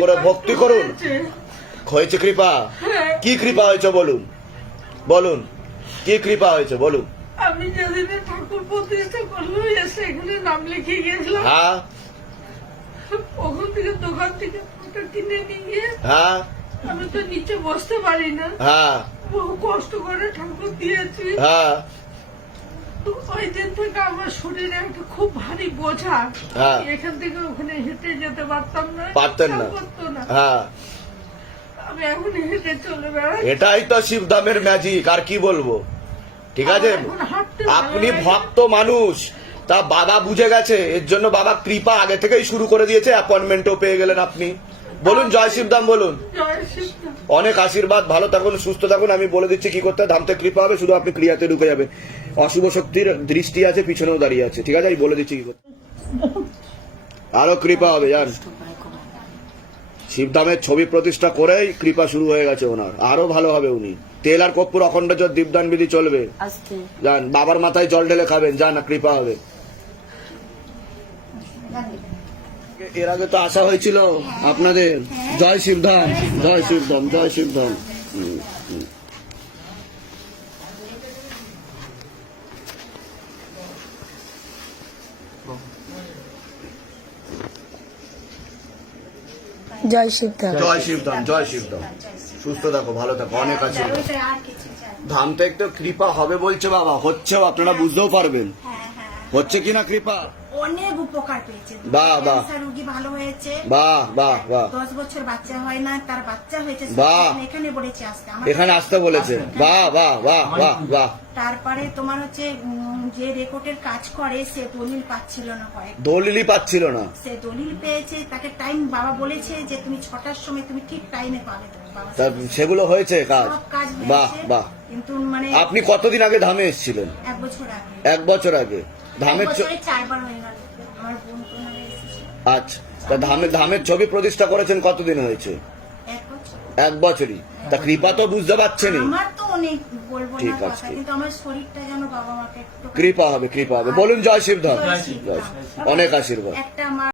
করে ভক্তি করুন, হয়েছে কৃপা। কি কৃপা হয়েছে বলুন, বলুন কি কৃপা হয়েছে বলুন। আমি যেদিনে ঠাকুর প্রতিষ্ঠা করলো এসে এখানে নাম লিখে গিয়েছিলাম। হ্যাঁ, ওখান থেকে দোকান থেকে ফটো কিনে নিয়ে হ্যাঁ, আমি তো নিচে বসতে পারি না, হ্যাঁ, বহু কষ্ট করে ঠাকুর দিয়েছি। হ্যাঁ, তো ওই দিন থেকে আমার শরীরে একটা খুব ভারী বোঝা। হ্যাঁ। এখান থেকে ওখানে হেঁটে যেতে পারতাম না, পারতেন না। ইচ্ছাও করতো না। হ্যাঁ, আমি এখন হেঁটে চলে বেড়াই। এটাই তো শিবধামের ম্যাজিক, আর কি বলবো। ঠিক আছে, আমার এখন হাঁটতে ভালো আপনি লাগে। ভক্ত মানুষ, তা বাবা বুঝে গেছে, এর জন্য বাবা কৃপা আগে থেকেই শুরু করে দিয়েছে, অ্যাপয়েন্টমেন্টও পেয়ে গেলেন আপনি। বলুন জয় শিবধাম বলুন। জয় শিবধাম। অনেক আশীর্বাদ, ভালো থাকুন, সুস্থ থাকুন। আমি বলে দিচ্ছি কি করতে, ধাম থেকে কৃপা হবে, শুধু আপনি ক্রিয়াতে ঢুকে যাবেন। অশুভ শক্তির দৃষ্টি আছে, পিছনেও দাঁড়িয়ে আছে। ঠিক আছে, আমি বলে দিচ্ছি কি করতে। আরো কৃপা হবে জান। শিবধামের ছবি প্রতিষ্ঠা করেই কৃপা শুরু হয়ে গেছে ওনার, আরো ভালো হবে উনি। তেল আর কর্পূর অখণ্ড জল দীপদান বিধি চলবে জান। বাবার মাথায় জল ঢেলে খাবেন জান, না কৃপা হবে। এর আগে তো আশা হয়েছিল আপনাদের। জয় শিবধাম, জয় শিবধাম, জয় শিবধাম। জয় শিবধাম। জয় শিবধাম, জয় শিবধাম। সুস্থ থাকো, ভালো থাকো, অনেক আছে। ধাম থেকে তো কৃপা হবে বলছে বাবা, হচ্ছেও, আপনারা বুঝতেও পারবেন হচ্ছে কিনা কৃপা। অনেক উপকার পেয়েছে। বাহ, বাহ। ক্যান্সার রোগী ভালো হয়েছে। বাহ, বাহ, বাহ। 10 বছর বাচ্চা হয় না, তার বাচ্চা হয়েছে। বাহ। এখানে বলেছে আসতে। এখানে আসতে বলেছে। বাহ, বাহ, বাহ, বাহ, বাহ। তারপরে তোমার হচ্ছে যে রেকর্ডের কাজ করে সে দলিল পাচ্ছিল না, কয়েক দলিলই পাচ্ছিল না। সে দলিল পেয়েছে। তাকে টাইম বাবা বলেছে যে তুমি 6টার সময় তুমি ঠিক টাইমে পাবে। বাবা তা সেগুলো হয়েছে কাজ। সব কাজ বাহ, হয়েছে, বাহ। কিন্তু মানে আপনি কতদিন আগে ধামে এসেছিলেন? 1 বছর আগে। 1 বছর আগে ধামের 4 বার হয়ে গেল। আমার বোন কোনারে এসেছে। আচ্ছা, তা ধামের ছবি প্রতিষ্ঠা করেছেন কতদিন হয়েছে? 1 বছর। 1 বছরই। তা কৃপা তো বুঝতে পারছেনই। আমার তো অনেক বলবো না ঠিক কথা, আছে। কিন্তু আমার শরীরটা যেন বাবা মাকে একটু কৃপা হবে, কৃপা হবে। বলুন জয় শিবধাম। জয় শিবধাম। অনেক আশীর্বাদ। একটা আমার